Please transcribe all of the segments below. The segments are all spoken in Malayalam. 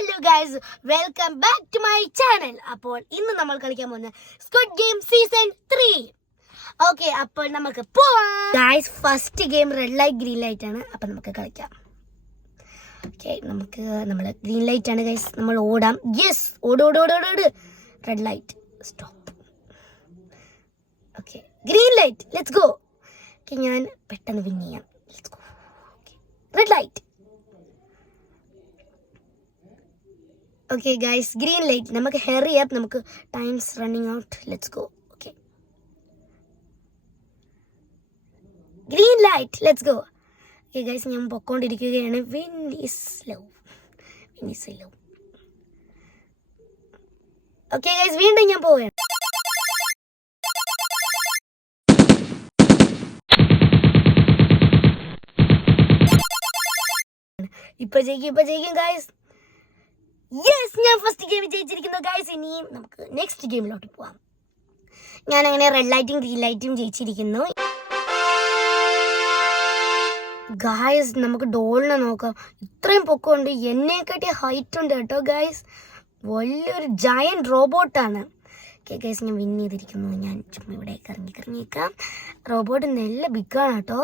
Hello guys, welcome back to my channel. അപ്പോൾ ഇന്ന് നമ്മൾ കളിക്കാൻ പോകുന്ന സ്ക്വിഡ് ഗെയിം സീസൺ 3. ഓക്കെ, അപ്പോൾ നമുക്ക് പോവാം. Guys, first game red light green light ആണ്. അപ്പം നമുക്ക് കളിക്കാം. ഓക്കെ, നമ്മൾ ഗ്രീൻ ലൈറ്റ് ആണ് ഗൈസ്. നമ്മൾ ഓടാം. യെസ്, ഓട്. Red light stop. Okay, green light let's go. Okay, ഞാൻ പെട്ടെന്ന് വിൻ ചെയ്യാം. Let's go. Red light. Okay guys, green light. നമുക്ക് hurry up, നമുക്ക് time's running out. Let's go. Okay, green light, let's go. Okay guys, ഞാൻ പൊക്കോണ്ടിരിക്കുകയാണ്. Wind is slow. Okay guys, വീണ്ടും ഞാൻ പോവുകയാണ്. ഇപ്പൊ ജയിക്കും guys. യെസ്, ഞാൻ ഫസ്റ്റ് ഗെയിം ജയിച്ചിരിക്കുന്നു ഗൈസ്. ഇനിയും നമുക്ക് നെക്സ്റ്റ് ഗെയിമിലോട്ട് പോവാം. ഞാൻ അങ്ങനെ റെഡ് ലൈറ്റും ഗ്രീൻ ലൈറ്റും ജയിച്ചിരിക്കുന്നു. ഗൈസ്, നമുക്ക് ഡോളിനെ നോക്കാം. ഇത്രയും പൊക്കമുണ്ട്, എന്നെക്കാട്ടി ഹൈറ്റ് ഉണ്ട് കേട്ടോ ഗൈസ്. വലിയൊരു ജയന്റ് റോബോട്ടാണ്. ഓക്കെ ഗൈസ്, ഞാൻ വിൻ ചെയ്തിരിക്കുന്നു. ഞാൻ ചുമ്മാ ഇവിടെ കറങ്ങിക്കാം. റോബോട്ട് നല്ല ബിഗാണ് കേട്ടോ.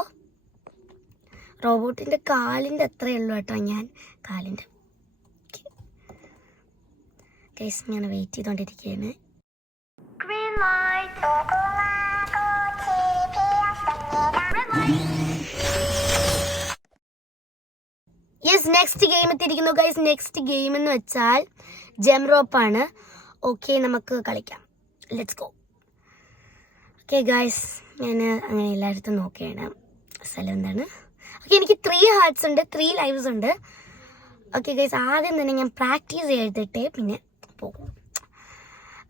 റോബോട്ടിൻ്റെ കാലിൻ്റെ അത്രയേ ഉള്ളൂ കേട്ടോ. ഞാൻ കാലിൻ്റെ ഗൈസ്, ഞാൻ വെയിറ്റ് ചെയ്തുകൊണ്ടിരിക്കുകയാണ്. യെസ്, നെക്സ്റ്റ് ഗെയിം എത്തിയിരിക്കുന്നു ഗൈസ്. നെക്സ്റ്റ് ഗെയിം എന്ന് വെച്ചാൽ ജംപ് റോപ്പാണ്. ഓക്കെ, നമുക്ക് കളിക്കാം. Let's go. ഓക്കെ ഗൈസ്, ഞാൻ അങ്ങനെ എല്ലായിടത്തും നോക്കുകയാണ്. സ്ഥലം എന്താണ്? ഓക്കെ, എനിക്ക് 3 ഹാർട്ട്സ് ഉണ്ട്, 3 ലൈവ്സ് ഉണ്ട്. ഓക്കെ ഗൈസ്, ആദ്യം തന്നെ ഞാൻ പ്രാക്ടീസ് ചെയ്തിട്ടേ പിന്നെ പോകും.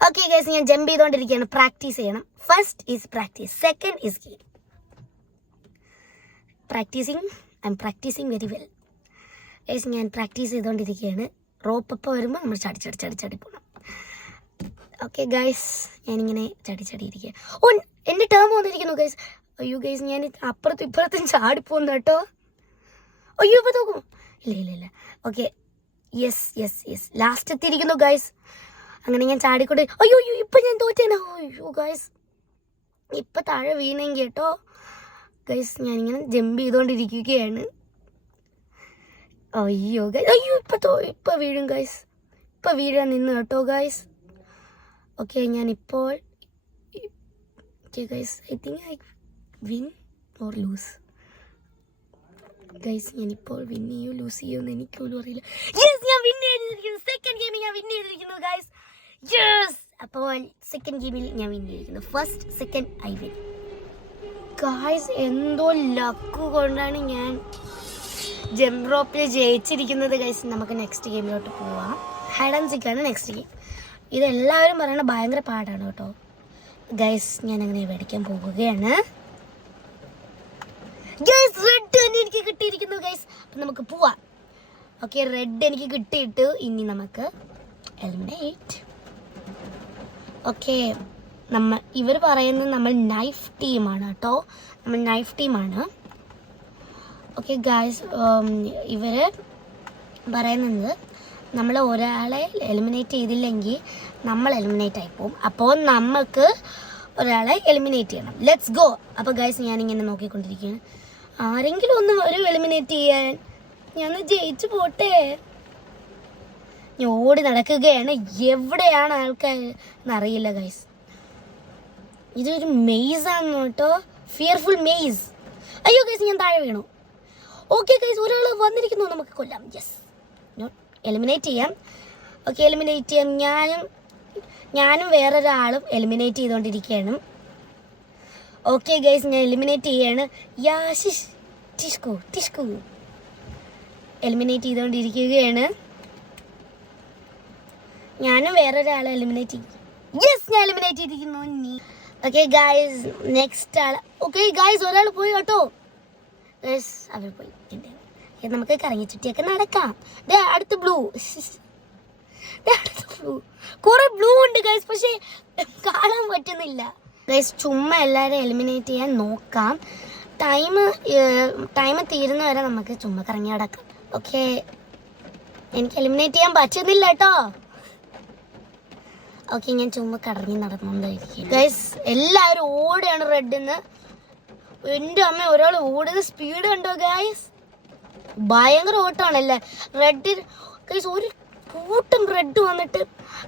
ഓക്കെ ഗൈസ്, ഞാൻ ജമ്പ് ചെയ്തുകൊണ്ടിരിക്കുകയാണ്. പ്രാക്ടീസ് ചെയ്യണം. First is practice, second is game. I am practising very well guys. ഞാൻ പ്രാക്ടീസ് ചെയ്തുകൊണ്ടിരിക്കുകയാണ്. റോപ്പ് അപ്പോൾ വരുമ്പോൾ നമ്മൾ ചടി പോകണം. ഓക്കെ ഗൈസ്, ഞാനിങ്ങനെ ചടിയിരിക്കുക. ഓ, എൻ്റെ ടേം വന്നിരിക്കുന്നു ഗൈസ്. അയ്യോ ഗൈസ്, ഞാൻ അപ്പുറത്തും ഇപ്പുറത്തും ചാടിപ്പോകുന്നു കേട്ടോ. അയ്യോ, ഇപ്പോൾ നോക്കും. ഇല്ല. ഓക്കെ, യെസ് ലാസ്റ്റ് എത്തിയിരിക്കുന്നു ഗൈസ്. അങ്ങനെ ഞാൻ ചാടിക്കൊണ്ട് അയ്യോ ഇപ്പം ഞാൻ തോറ്റേനോ. അയ്യോ ഗൈസ്, ഇപ്പം താഴെ വീണെങ്കിൽ കേട്ടോ ഗൈസ്. ഞാനിങ്ങനെ ജമ്പ് ചെയ്തുകൊണ്ടിരിക്കുകയാണ്. അയ്യോ ഗൈസ്, ഇപ്പം വീഴും ഗൈസ്. ഇപ്പം വീഴാൻ നിന്ന് കേട്ടോ ഗൈസ്. ഓക്കെ, ഞാനിപ്പോൾ guys, I think I win or lose guys. ഞാനിപ്പോൾ വിൻ ചെയ്യോ ലൂസ് ചെയ്യോ എന്ന് എനിക്കൊന്നും അറിയില്ല. യെസ്, ഞാൻ വിൻ ചെയ്തിരിക്കുന്നു. സെക്കൻഡ് ഗെയിമിൽ ഞാൻ വിൻ ചെയ്തിരിക്കുന്നു ഗൈസ്. യെസ്, അപ്പോൾ സെക്കൻഡ് ഗെയിമിൽ ഞാൻ വിൻ ചെയ്തിരിക്കുന്നു. First second I win guys. എന്തോ ലക്ക് കൊണ്ടാണ് ഞാൻ ജംപ് റോപ്പിൽ ജയിച്ചിരിക്കുന്നത് ഗൈസ്. നമുക്ക് നെക്സ്റ്റ് ഗെയിമിലോട്ട് പോവാം. ഹൈഡ് ആൻഡ് സീക്ക് ആണ് നെക്സ്റ്റ് ഗെയിം. ഇതെല്ലാവരും പറയണ ഭയങ്കര പാടാണ് കേട്ടോ ഗൈസ്. ഞാൻ അങ്ങനെ മേടിക്കാൻ പോകുകയാണ് ഗൈസ്. റെഡ് എനിക്ക് കിട്ടിയിരിക്കുന്നു ഗൈസ്. അപ്പം നമുക്ക് പോവാം. ഓക്കെ, റെഡ് എനിക്ക് കിട്ടിയിട്ട് ഇനി നമുക്ക് എലിമിനേറ്റ്. ഓക്കെ, ഇവർ പറയുന്നത് നമ്മൾ നൈഫ് ടീമാണ് കേട്ടോ. നമ്മൾ നൈഫ് ടീമാണ്. ഓക്കെ ഗൈസ്, ഇവർ പറയുന്നത് നമ്മൾ ഒരാളെ എലിമിനേറ്റ് ചെയ്തില്ലെങ്കിൽ നമ്മൾ എലിമിനേറ്റ് ആയിപ്പോവും. അപ്പോൾ നമുക്ക് ഒരാളെ എലിമിനേറ്റ് ചെയ്യണം. Let's go. അപ്പോൾ ഗൈസ്, ഞാനിങ്ങനെ നോക്കിക്കൊണ്ടിരിക്കുകയാണ്. ആരെങ്കിലും ഒരു എലിമിനേറ്റ് ചെയ്യാൻ. ഞാൻ ജയിച്ചു പോട്ടെ. ഞാൻ ഓടി നടക്കുകയാണ്. എവിടെയാണ് ആൾക്കാർ എന്നറിയില്ല ഗൈസ്. ഇതൊരു മെയ്സാണ് കേട്ടോ, ഫിയർഫുൾ മെയ്സ്. അയ്യോ ഗൈസ്, ഞാൻ താഴെ വീണു. ഓക്കെ ഗൈസ്, ഒരാൾ വന്നിരിക്കുന്നു. നമുക്ക് കൊല്ലാം. യെസ്, എലിമിനേറ്റ് ചെയ്യാം. ഓക്കെ, എലിമിനേറ്റ് ചെയ്യാം. ഞാനും വേറൊരാളും എലിമിനേറ്റ് ചെയ്തുകൊണ്ടിരിക്കുകയാണ്. ഓക്കെ ഗൈസ്, ഞാൻ എലിമിനേറ്റ് ചെയ്യാണ്. ടിഷ്കു എലിമിനേറ്റ് ചെയ്തുകൊണ്ടിരിക്കുകയാണ്. ഞാനും വേറൊരാളെ എലിമിനേറ്റ് ചെയ്യും. യെസ്, ഞാൻ എലിമിനേറ്റ് ചെയ്തിരിക്കുന്നു. ഓക്കെ ഗൈസ്, നെക്സ്റ്റ് ആൾ. ഓക്കെ ഗൈസ്, ഒരാൾ പോയി കേട്ടോ ഗൈസ്. അവർ പോയി. നമുക്ക് കറങ്ങി ചുറ്റിയൊക്കെ നടക്കാം. അടുത്ത ബ്ലൂ. കുറെ ബ്ലൂ ഉണ്ട് ഗൈസ്, പക്ഷെ കാണാൻ പറ്റുന്നില്ല ഗൈസ്. ചുമ്മാ എല്ലാവരും എലിമിനേറ്റ് ചെയ്യാൻ നോക്കാം. ടൈം തീരുന്ന വരെ നമുക്ക് ചുമ്മാ കറങ്ങി നടക്കാം. ഓക്കെ, എനിക്ക് എലിമിനേറ്റ് ചെയ്യാൻ പറ്റുന്നില്ല കേട്ടോ. ഓക്കെ, ഞാൻ ചുമ്മാ കറങ്ങി നടന്നുകൊണ്ടായിരിക്കും ഗൈസ്. എല്ലാവരും ഓടുകയാണ് റെഡിന്ന്. എൻ്റെ അമ്മ, ഒരാൾ ഓടുന്ന സ്പീഡ് കണ്ടോ ഗൈസ്? ഭയങ്കര ഓട്ടമാണല്ലേ റെഡ് ഗൈസ്. ഒരു കൂട്ടം റെഡ് വന്നിട്ട്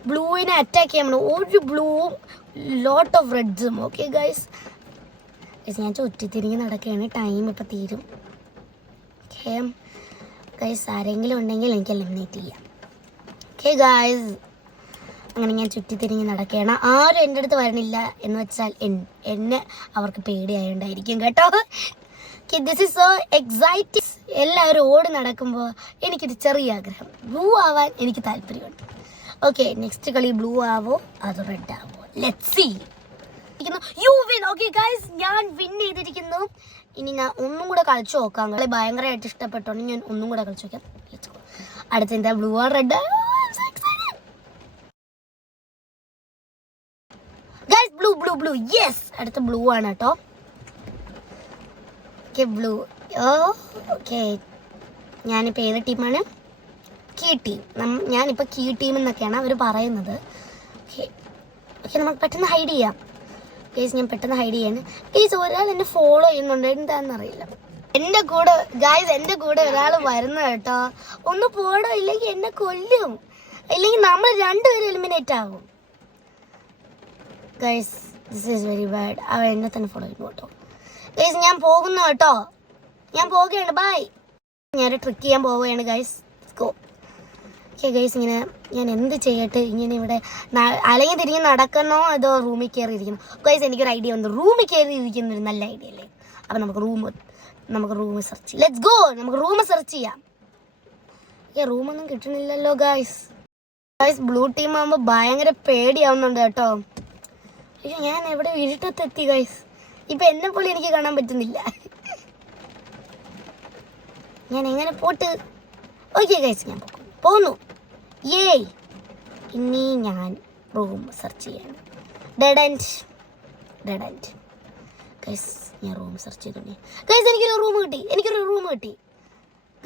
ബ്ലൂവിനെ അറ്റാക്ക് ചെയ്യാൻ വേണം. ഒരു ബ്ലൂവും ലോട്ട് ഓഫ് റെഡ്സും. ഓക്കെ ഗൈസ്, ഞാൻ ചുറ്റിത്തിരിഞ്ഞ് നടക്കുകയാണ്. ടൈം ഇപ്പം തീരും. ഓക്കെ ഗൈസ്, ആരെങ്കിലും ഉണ്ടെങ്കിൽ എനിക്ക് എലിമിനേറ്റ് ചെയ്യാം. ഓക്കെ ഗൈസ്, അങ്ങനെ ഞാൻ ചുറ്റിത്തിരിഞ്ഞ് നടക്കുകയാണ്. ആരും എൻ്റെ അടുത്ത് വരണില്ല എന്ന് വെച്ചാൽ എന്നെ അവർക്ക് പേടിയായോണ്ടായിരിക്കും കേട്ടോ. This is so exciting. എല്ലാവരും ഓടി നടക്കുമ്പോൾ എനിക്കൊരു ചെറിയ ആഗ്രഹം, ബ്ലൂ ആവാൻ എനിക്ക് താല്പര്യമുണ്ട്. ഓക്കെ, നെക്സ്റ്റ് കളി ബ്ലൂ ആവോ അതോ റെഡ് ആവോ? Let's see. You win. Okay guys, ഞാൻ വിൻ ചെയ്തിരിക്കുന്നു. ഇനി ഞാൻ ഒന്നും കൂടെ കളിച്ചു നോക്കാം. കളി ഭയങ്കരമായിട്ട് ഇഷ്ടപ്പെട്ടോണ്ട് ഞാൻ ഒന്നും കൂടെ കളിച്ചു നോക്കാം. അടുത്ത എന്താ, ബ്ലൂ ആ red? Guys, blue blue blue. Yes, അടുത്ത ബ്ലൂ ആണ് കേട്ടോ. Okay, blue. ഓക്കെ, ഞാനിപ്പോൾ ഏത് ടീമാണ്? കീ ടീം. ഞാനിപ്പോൾ കീ ടീം എന്നൊക്കെയാണ് അവർ പറയുന്നത്. ഓക്കെ ഓക്കെ, നമുക്ക് പെട്ടെന്ന് ഹൈഡ് ചെയ്യാം ഗൈസ്. ഞാൻ പെട്ടെന്ന് ഹൈഡ് ചെയ്യാണ് ഗൈസ്. ഒരാൾ എന്നെ ഫോളോ ചെയ്യുന്നുണ്ട്, എന്താണെന്നറിയില്ല. എൻ്റെ കൂടെ ഗൈസ്, എൻ്റെ കൂടെ ഒരാൾ വരുന്നു കേട്ടോ. ഒന്ന് പോടോ, ഇല്ലെങ്കിൽ എന്നെ കൊല്ലും. ഇല്ലെങ്കിൽ നമ്മൾ രണ്ടുപേരും എലിമിനേറ്റ് ആകും guys. This is very bad. അവൻ എന്നെ തന്നെ ഫോളോ ചെയ്യുന്നു കേട്ടോ ഗൈസ്. ഞാൻ പോകുന്നു കേട്ടോ, ഞാൻ പോവുകയാണ്. ബൈ. ഞാനൊരു ട്രിക്ക് ചെയ്യാൻ പോവുകയാണ് ഗൈസ്. ഗോ. ഓക്കെ ഗൈസ്, ഇങ്ങനെ ഞാൻ എന്ത് ചെയ്യട്ടെ? ഇങ്ങനെ ഇവിടെ അലങ്ങി തിരിഞ്ഞ് നടക്കണോ അതോ റൂമിൽ കയറി ഇരിക്കണം? ഗൈസ്, എനിക്കൊരു ഐഡിയ വന്നു. റൂമിൽ കയറി ഇരിക്കുന്നൊരു നല്ല ഐഡിയ അല്ലേ? അപ്പം നമുക്ക് റൂം സെർച്ച് ചെയ്യാം. Let's go. നമുക്ക് റൂം സെർച്ച് ചെയ്യാം. റൂമൊന്നും കിട്ടണില്ലല്ലോ ഗൈസ്. ഗൈസ്, ബ്ലൂ ടീം ആകുമ്പോൾ ഭയങ്കര പേടിയാവുന്നുണ്ട് കേട്ടോ. അയ്യോ, ഞാൻ എവിടെ ഇരുട്ടത്തെത്തി ഗൈസ്. ഇപ്പം എന്നെ പോലെ എനിക്ക് കാണാൻ പറ്റുന്നില്ല. ഞാൻ എങ്ങനെ പോട്ട്? ഓക്കെ ഗൈസ്, ഞാൻ പോന്നു. ഏയ്, ഇനി ഞാൻ റൂം സെർച്ച് ചെയ്യാണ്. Dead end guys. ഞാൻ റൂം സെർച്ച് ചെയ്തു ഗൈസ്. എനിക്കൊരു റൂം കിട്ടി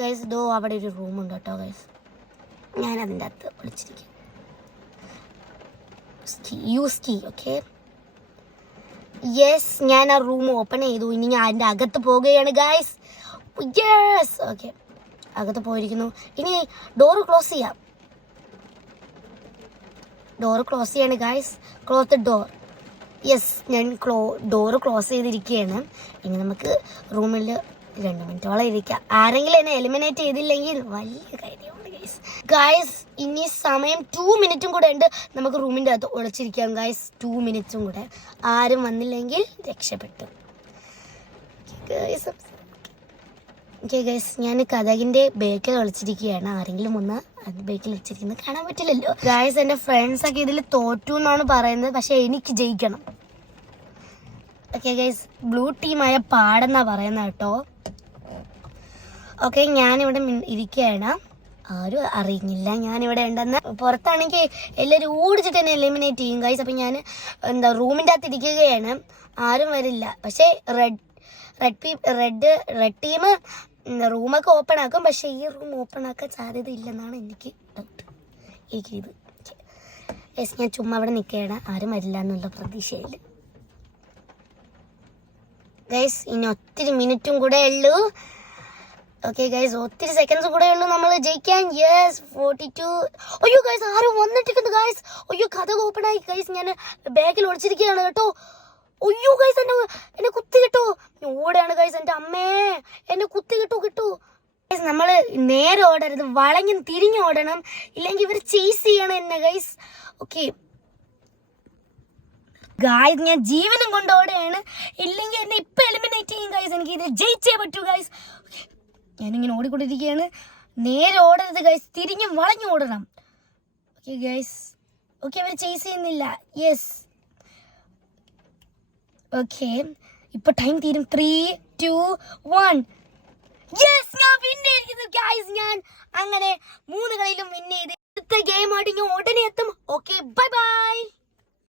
ഗൈസ്. ദോ അവിടെ ഒരു റൂമുണ്ട് കേട്ടോ ഗൈസ്. ഞാൻ അതിൻ്റെ അകത്ത് വിളിച്ചിരിക്കും. Use key. ഓക്കെ, യെസ്, ഞാൻ ആ റൂം ഓപ്പൺ ചെയ്തു. ഇനി ഞാൻ അതിൻ്റെ അകത്ത് പോവുകയാണ് ഗൈസ്. യെസ്, ഓക്കെ, അകത്ത് പോയിരിക്കുന്നു. ഇനി ഡോറ് ക്ലോസ് ചെയ്യാം. ഡോറ് ക്ലോസ് ചെയ്യാണ് guys. Close the door. Yes, ഞാൻ ഡോറ് ക്ലോസ് ചെയ്തിരിക്കുകയാണ്. ഇനി നമുക്ക് റൂമിൽ 2 മിനിറ്റോളം ഇരിക്കാം. ആരെങ്കിലും എന്നെ എലിമിനേറ്റ് ചെയ്തില്ലെങ്കിൽ വലിയ കാര്യമാണ് ഗൈസ്. ഗൈസ്, ഇനി സമയം 2 മിനിറ്റും കൂടെ ഉണ്ട്. നമുക്ക് റൂമിൻ്റെ അകത്ത് ഒളിച്ചിരിക്കാം ഗൈസ്. 2 മിനിറ്റും കൂടെ. ആരും വന്നില്ലെങ്കിൽ രക്ഷപ്പെട്ടു ഗൈസ്. ഓക്കെ ഗൈസ്, ഞാൻ കഥകിൻ്റെ ബേക്കിൽ ഒളിച്ചിരിക്കുകയാണ്. ആരെങ്കിലും ഒന്ന് അത് ബേക്കിൽ വെച്ചിരിക്കുന്നത് കാണാൻ പറ്റില്ലല്ലോ ഗൈസ്. എൻ്റെ ഫ്രണ്ട്സൊക്കെ ഇതിൽ തോറ്റു എന്നാണ് പറയുന്നത്, പക്ഷെ എനിക്ക് ജയിക്കണം. ഓക്കെ ഗൈസ്, ബ്ലൂ ടീമായ പാടെന്നാണ് പറയുന്നത് കേട്ടോ. ഓക്കെ, ഞാനിവിടെ ഇരിക്കുകയാണ്. ആരും അറിയുന്നില്ല ഞാനിവിടെ ഉണ്ടെന്ന്. പുറത്താണെങ്കിൽ എല്ലാവരും ഓടിച്ചിട്ട് എന്നെ എലിമിനേറ്റ് ചെയ്യും ഗൈസ്. അപ്പം ഞാൻ റൂമിൻ്റെ അകത്ത് ഇരിക്കുകയാണ്. ആരും വരില്ല. പക്ഷേ റെഡ് ടീം റൂമൊക്കെ ഓപ്പൺ ആക്കും. പക്ഷേ ഈ റൂം ഓപ്പൺ ആക്കാൻ സാധ്യത ഇല്ലെന്നാണ് എനിക്ക് ഡൗട്ട്. എനിക്കിത് യെസ്, ഞാൻ ചുമ്മാ അവിടെ നിൽക്കുകയാണ്. ആരും വരില്ല എന്നുള്ള പ്രതീക്ഷയിൽ ഗൈസ്. ഇനി ഒത്തിരി മിനിറ്റും കൂടെ ഉള്ളൂ. ഓക്കെ ഗൈസ്, ഒത്തിരി സെക്കൻഡ്സും കൂടെ ഉള്ളൂ നമ്മൾ ജയിക്കാൻ. യെസ്, 42. അയ്യോ ഗൈസ്, ആരും വന്നിട്ടുണ്ട് ഗൈസ്. അയ്യോ, കഥ ഓപ്പൺ ആയി ഗൈസ്. ഞാൻ ബാഗിൽ ഒളിച്ചിരിക്കുകയാണ് കേട്ടോ. അയ്യോ ഗൈസ്, എന്നെ കുത്തി കിട്ടു. ഓടാണ് ഗൈസ്. എൻ്റെ അമ്മേ, എന്നെ കുത്തി കിട്ടു ഗൈസ്. നമ്മൾ നേരെ ഓടരുത്, വളഞ്ഞ് തിരിഞ്ഞ് ഓടണം, ഇല്ലെങ്കിൽ ഇവർ ചേസ് ചെയ്യണം എന്നെ ഗൈസ്. ഓക്കെ ഗൈസ്, ഞാൻ ജീവനും കൊണ്ട് ഓടുകയാണ്. ഇല്ലെങ്കിൽ എന്നെ ഇപ്പം എലിമിനേറ്റ് ചെയ്യും ഗൈസ്. എനിക്ക് ഇത് ജയിച്ചേ പറ്റൂ ഗൈസ്. ഞാനിങ്ങനെ ഓടിക്കൊണ്ടിരിക്കുകയാണ്. നേരെ ഓടരുത് ഗൈസ്, തിരിഞ്ഞ് വളഞ്ഞ് ഓടണം. Okay guys. ഓക്കെ, അവർ ചേസ് ചെയ്യുന്നില്ല. യെസ്, ഓക്കെ, ഇപ്പൊ ടൈം തീരും. 3, 2, 1. യെസ്, ഞാൻ വിൻ ചെയ്തിരിക്കുന്നു ഗൈസ്. ഞാൻ അങ്ങനെ 3 കളിയിലും വിൻ ചെയ്ത്. അടുത്ത ഗെയിം ആയിട്ട് ഞാൻ ഉടനെ എത്തും. Okay, bye bye.